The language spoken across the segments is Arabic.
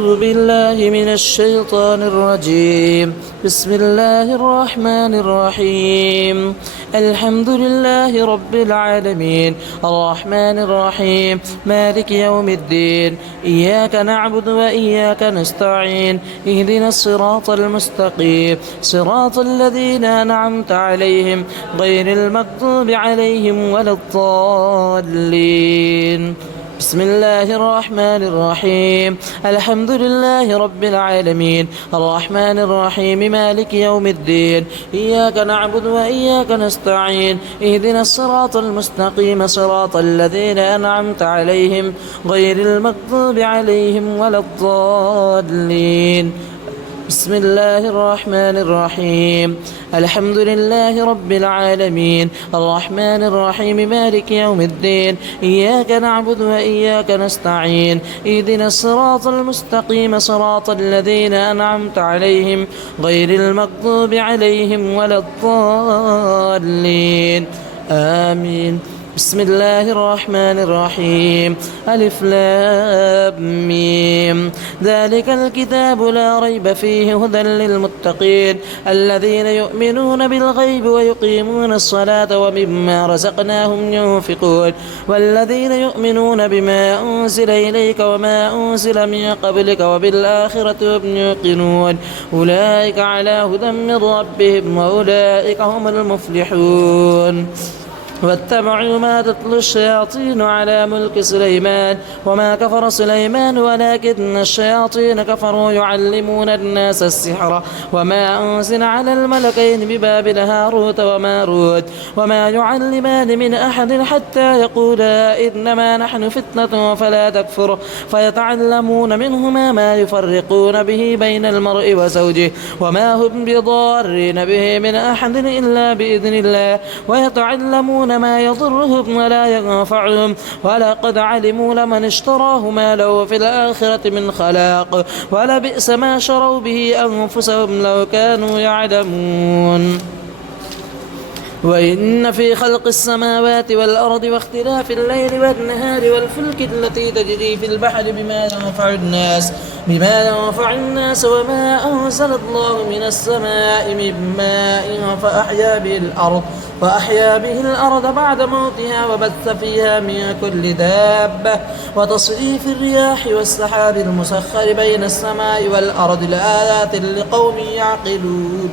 أعوذ بالله من الشيطان الرجيم. بسم الله الرحمن الرحيم. الحمد لله رب العالمين الرحمن الرحيم مالك يوم الدين. إياك نعبد وإياك نستعين. اهدنا الصراط المستقيم صراط الذين أنعمت عليهم غير المغضوب عليهم ولا الضالين. بسم الله الرحمن الرحيم. الحمد لله رب العالمين الرحمن الرحيم مالك يوم الدين. إياك نعبد وإياك نستعين. اهدنا الصراط المستقيم صراط الذين أنعمت عليهم غير المغضوب عليهم ولا الضالين. بسم الله الرحمن الرحيم. الحمد لله رب العالمين الرحمن الرحيم مالك يوم الدين. إياك نعبد وإياك نستعين. اهدنا الصراط المستقيم صراط الذين أنعمت عليهم غير المغضوب عليهم ولا الضالين. آمين. بسم الله الرحمن الرحيم. ألف لام ميم. ذلك الكتاب لا ريب فيه هدى للمتقين الذين يؤمنون بالغيب ويقيمون الصلاة ومما رزقناهم ينفقون والذين يؤمنون بما أنزل إليك وما أنزل من قبلك وبالآخرة هم يوقنون أولئك على هدى من ربهم وأولئك هم المفلحون. واتبعوا ما تتلو الشياطين على ملك سليمان وما كفر سليمان ولكن الشياطين كفروا يعلمون الناس السحر وما أنزل على الملكين ببابل هاروت وماروت وما يعلمان من أحد حتى يقولا إنما نحن فتنة فلا تكفر فيتعلمون منهما ما يفرقون به بين المرء وزوجه وما هم بضارين به من أحد إلا بإذن الله ويتعلمون ما يضرهم ولا ينفعهم ولقد علموا لمن اشتراه ما له في الآخرة من خلاق ولبئس ما شروا به أنفسهم لو كانوا يعلمون. وإن في خلق السماوات والأرض واختلاف الليل والنهار والفلك التي تجري في البحر بما ينفع الناس وما أنزل الله من السماء من ماء فأحيا به الأرض بعد موتها وبث فيها من كل دابة وتصريف الرياح والسحاب المسخر بين السماء والأرض لآيات لقوم يعقلون.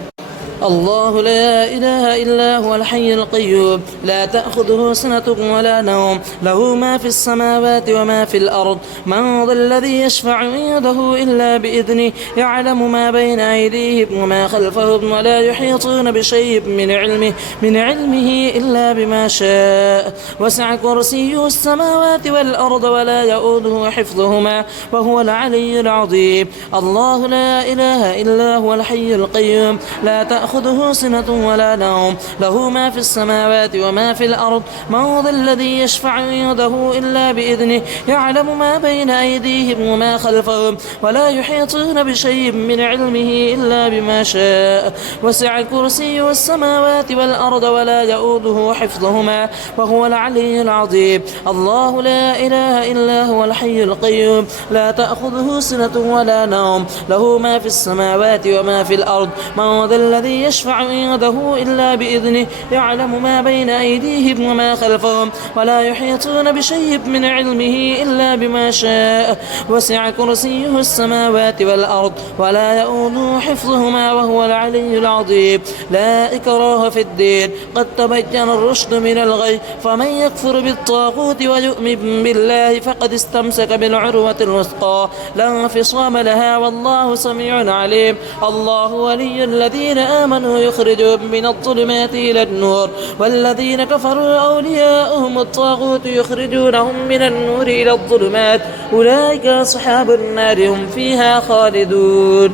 الله لا إله إلا هو الحي القيوم لا تأخذه سنة ولا نوم له ما في السماوات وما في الأرض من ذا الذي يشفع عنده إلا بإذنه يعلم ما بين أيديهم وما خلفهم ولا يحيطون بشيء من علمه إلا بما شاء وسع كرسيه السماوات والأرض ولا يؤوده حفظهما وهو العلي العظيم. الله لا إله إلا هو الحي القيوم لا تأخذه سنة ولا نوم له ما في السماوات وما في الأرض من ذا الذي يشفع عنده إلا بإذنه يعلم ما بين أيديهم وما خلفهم ولا يحيطون بشيء من علمه إلا بما شاء وسع كرسيه السماوات والأرض ولا يؤوده حفظهما وهو العلي العظيم. الله لا إله إلا هو الحي القيوم لا تأخذه سنة ولا نوم له ما في السماوات وما في الأرض من ذا الذي يشفع عنده إلا بإذنه يعلم ما بين أيديهم وما خلفهم ولا يحيطون بشيء من علمه إلا بما شاء وسع كرسيه السماوات والأرض ولا يؤوده حفظهما وهو العلي العظيم. لا إكراه في الدين قد تبين الرشد من الغي فمن يكفر بالطاغوت ويؤمن بالله فقد استمسك بالعروة الوثقى لا انفصام لها والله سميع عليم. الله ولي الذين آمنوا يخرجهم من الظلمات إلى النور والذين كفروا أولياؤهم الطاغوت يخرجونهم من النور إلى الظلمات أولئك أصحاب النار هم فيها خالدون.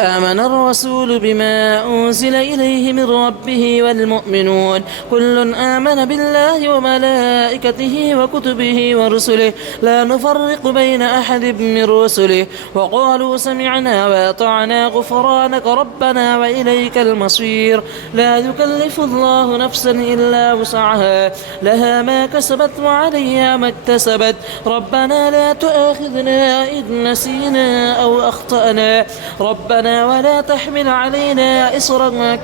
آمن الرسول بما أنزل إليه من ربه والمؤمنون كل آمن بالله وملائكته وكتبه ورسله لا نفرق بين أحد من رسله وقالوا سمعنا وأطعنا غفرانك ربنا وإليك المصير لا يكلف الله نفسا إلا وسعها لها ما كسبت وعليها ما اكتسبت ربنا لا تؤاخذنا إن نسينا أو أخطأنا ربنا ولا تحمل علينا إصرا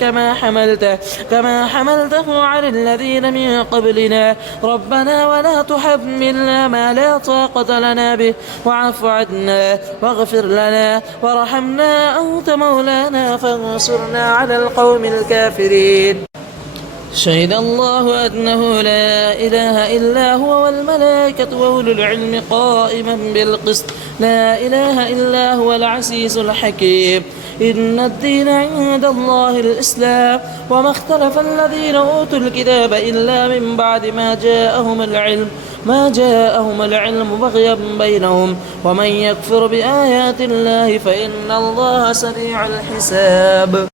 كما حملته على الذين من قبلنا ربنا ولا تحملنا ما لا طاقة لنا به واعف عنا واغفر لنا وارحمنا أنت مولانا فانصرنا على القوم الكافرين شهد الله أنه لا إله إلا هو والملائكة وأولو العلم قائما بالقسط لا إله إلا هو العزيز الحكيم إن الدين عند الله الإسلام وما اختلف الذين أوتوا الكتاب إلا من بعد ما جاءهم العلم بغيا بينهم ومن يكفر بآيات الله فإن الله سريع الحساب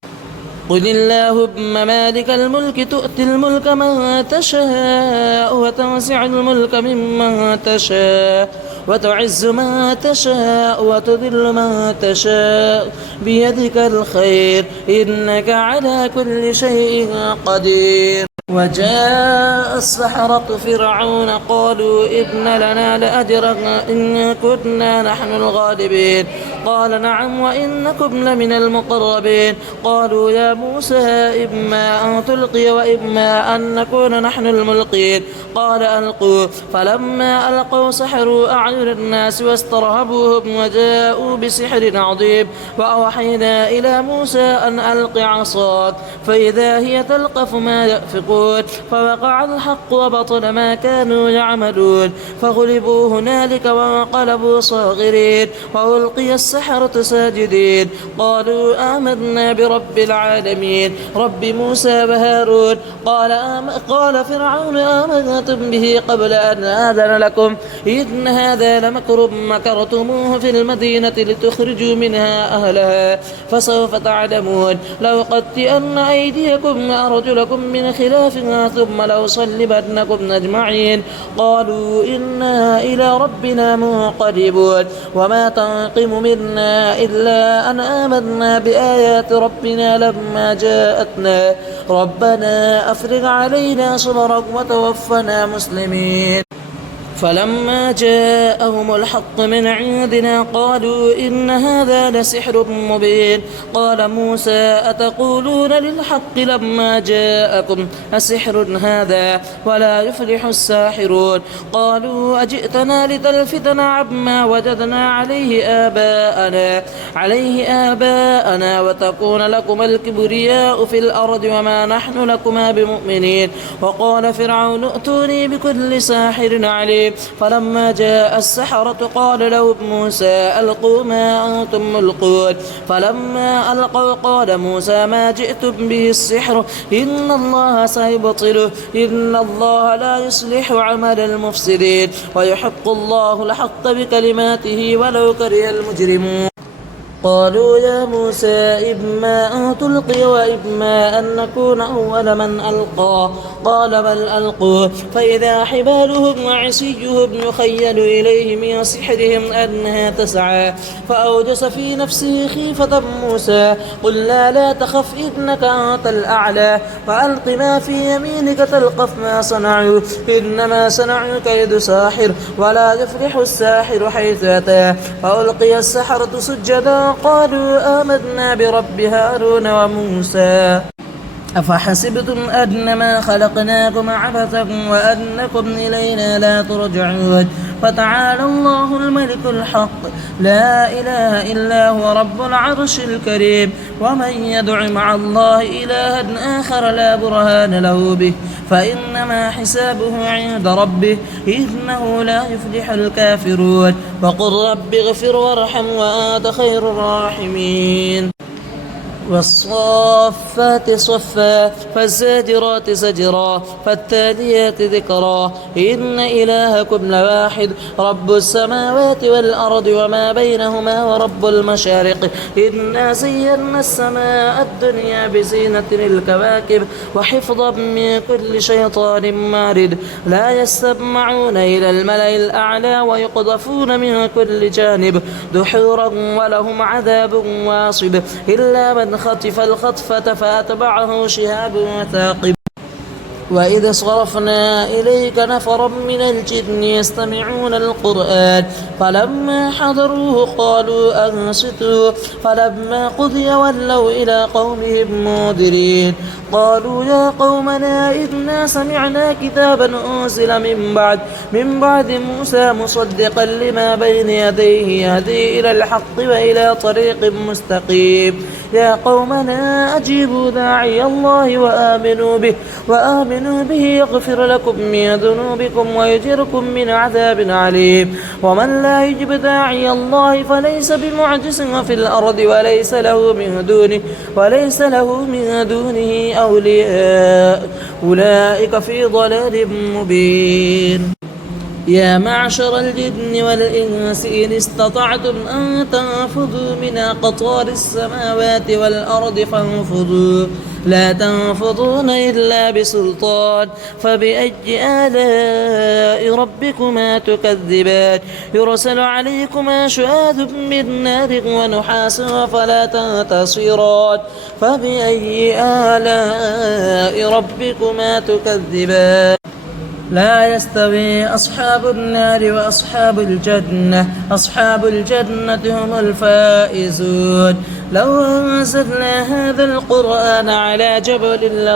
قل اللهم مالك الملك تؤتي الملك من تشاء وتنزع الملك ممن تشاء وتعز من تشاء وتذل من تشاء بيدك الخير إنك على كل شيء قدير وجاء السحرة فرعون قالوا إن لنا لأجرا إن كنا نحن الغالبين قال نعم وإنكم لمن المقربين قالوا يا موسى إما أن تلقي وإما أن نكون نحن الملقين قال ألقوا فلما ألقوا سحروا أعين الناس واسترهبوهم وجاءوا بسحر عظيم وأوحينا إلى موسى أن ألق عصاك فإذا هي تلقف ما يأفكون فوقع الحق وبطل ما كانوا يعملون فغلبوا هنالك وانقلبوا صاغرين وألقي السحرة ساجدين قالوا آمنا برب العالمين رب موسى وهارون قال فرعون آمنتم به قبل أن آذن لكم إن هذا لمكر مكرتموه في المدينة لتخرجوا منها أهلها فسوف تعلمون لأقطعن أيديكم وأرجلكم من خلاف ثم لأصلبنكم أجمعين قالوا إنا إلى ربنا منقلبون وما تنقم منا إلا أن آمنا بآيات ربنا لما جاءتنا ربنا أفرغ علينا صبرا وتوفنا مسلمين فلما جاءهم الحق من عندنا قالوا إن هذا لسحر مبين قال موسى أتقولون للحق لما جاءكم أسحر هذا ولا يفلح الساحرون قالوا أجئتنا لتلفتنا عما وجدنا عليه آباءنا وتكون لكم الكبرياء في الأرض وما نحن لكما بمؤمنين وقال فرعون ائتوني بكل ساحر عليم فلما جاء السحرة قال لهم موسى ألقوا ما أنتم ملقون فلما ألقوا قال موسى ما جئتم به السحر إن الله سيبطله إن الله لا يصلح عمل المفسدين ويحق الله الحق بكلماته ولو كره المجرمون قالوا يا موسى إما أن تلقي وإما أن نكون أول من ألقى قال بل ألقوا فإذا حبالهم وعصيهم يخيل إليه من سحرهم أنها تسعى فأوجس في نفسه خيفة موسى قلنا لا تخف إنك أنت الأعلى وألق ما في يمينك تلقف ما صنعوا إنما صنعوا كيد ساحر ولا يفلح الساحر حيث أتى فألقي السحرة سجدا قالوا آمنا برب هارون وموسى أفحسبتم أنما خلقناكم عبثا وأنكم إلينا لا ترجعون فتعالى الله الملك الحق لا إله إلا هو رب العرش الكريم ومن يدع مع الله إلها آخر لا برهان له به فإنما حسابه عند ربه إنه لا يفلح الكافرون وقل رب اغفر وارحم وأنت خير الراحمين والصافات صفا فالزاجرات زجرا فالتاليات ذكرا إن إلهكم لواحد رب السماوات والأرض وما بينهما ورب المشارق إنا زينا السماء الدنيا بزينة الكواكب وحفظا من كل شيطان مارد لا يسمعون إلى الملأ الأعلى ويقذفون من كل جانب دحورا ولهم عذاب واصب إلا من خطف الخطفة فأتبعه شهاب وثاقب وإذ صرفنا إليك نفرا من الجن يستمعون القرآن فلما حضروه قالوا أنصتوا فلما قضي ولوا إلى قومهم منذرين قالوا يا قومنا إنا سمعنا كتابا أنزل من بعد موسى مصدقا لما بين يديه يهدي إلى الحق وإلى طريق مستقيم يا قومنا أجيبوا داعي الله وآمنوا به يغفر لكم من ذنوبكم ويجركم من عذاب عليم ومن لا يجب داعي الله فليس بمعجز في الأرض وليس له من دونه أولياء أولئك في ضلال مبين يا معشر الجن والإنس إن استطعتم أن تنفذوا من أقطار السماوات والأرض فانفذوا لا تنفذون إلا بسلطان فبأي آلاء ربكما تكذبان يرسل عليكما شواذ من نار ونحاس فلا تنتصران فبأي آلاء ربكما تكذبان لا يستوي أصحاب النار وأصحاب الجنة أصحاب الجنة هم الفائزون لو أنزلنا هذا القرآن على جبل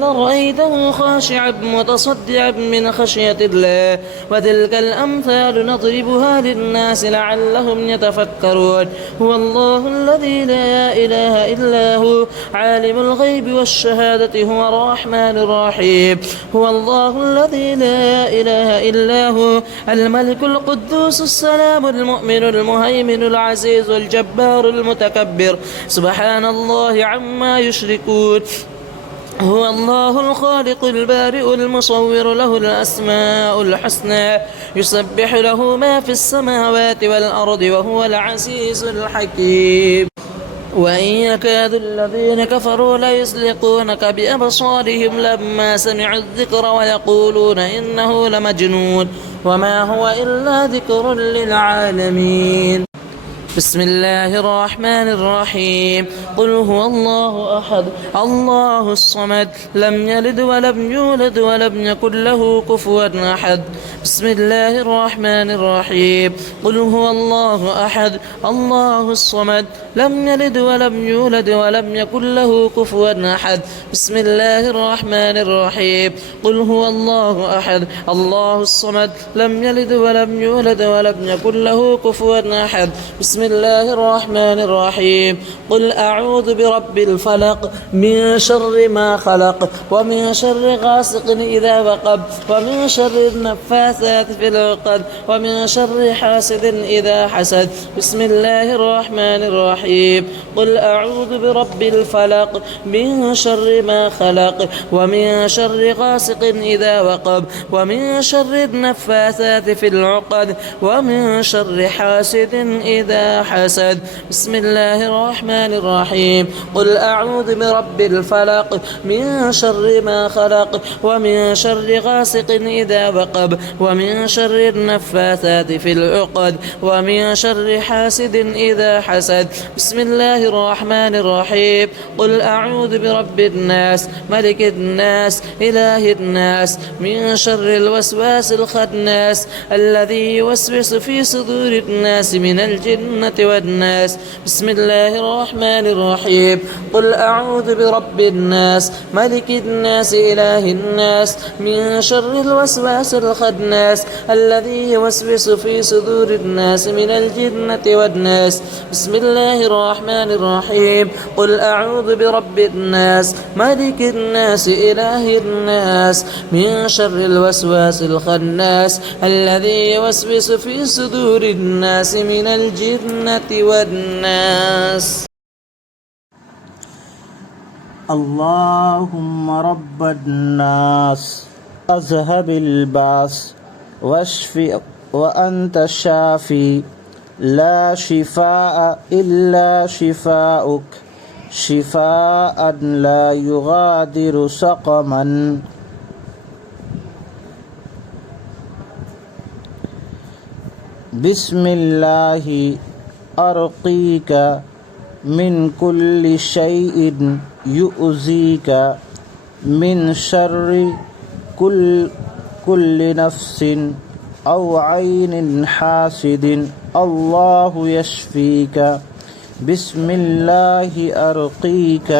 لرأيته خاشعا متصدعا من خشية الله وتلك الأمثال نضربها للناس لعلهم يتفكرون هو الله الذي لا إله إلا هو عالم الغيب والشهادة هو الرحمن الرحيم هو الله الذي لا إله إلا هو الملك القدوس السلام المؤمن المهيمن العزيز الجبار المتكبر سبحان الله عما يشركون هو الله الخالق البارئ المصور له الأسماء الحسنى يسبح له ما في السماوات والأرض وهو العزيز الحكيم وإن يكاد الذين كفروا ليزلقونك بأبصارهم لما سمعوا الذكر ويقولون إنه لمجنون وما هو إلا ذكر للعالمين بسم الله الرحمن الرحيم قل هو الله أحد الله الصمد لم يلد ولم يولد ولم يكن له كفوا أحد بسم الله الرحمن الرحيم قل هو الله أحد الله الصمد لم يلد ولم يولد ولم يكن له كفوا أحد بسم الله الرحمن الرحيم قل هو الله أحد الله الصمد لم يلد ولم يولد ولم يكن له كفوا أحد بسم الله الرحمن الرحيم قل أعوذ برب الفلق من شر ما خلق ومن شر غاسق إذا وقب ومن شر النفاثات في العقد ومن شر حاسد إذا حسد بسم الله الرحمن الرحيم قل أعوذ برب الفلق من شر ما خلق ومن شر غاسق إذا وقب ومن شر النفاثات في العقد ومن شر حاسد إذا حسد بسم الله الرحمن الرحيم قل أعوذ برب الفلق من شر ما خلق ومن شر غاسق إذا وقب ومن شر النفاثات في العقد ومن شر حاسد إذا حسد بسم الله الرحمن الرحيم قل أعوذ برب الناس ملك الناس إله الناس من شر الوسواس الخناس الذي يوسوس في صدور الناس من الجنة والناس بسم الله الرحمن الرحيم قل أعوذ برب الناس ملك الناس إله الناس من شر الوسواس الخناس الذي يوسوس في صدور الناس من الجنة والناس بسم الله الرحمن الرحيم قل أعوذ برب الناس ملك الناس إله الناس من شر الوسواس الخناس الذي يوسوس في صدور الناس من الجنة والناس اللهم رب الناس أذهب الباس واشف وأنت الشافي لا شفاء إلا شفاؤك شفاء لا يغادر سقما بسم الله أرقيك من كل شيء يؤذيك من شر كل نفس أو عين حاسد الله يشفيك بسم الله أرقيك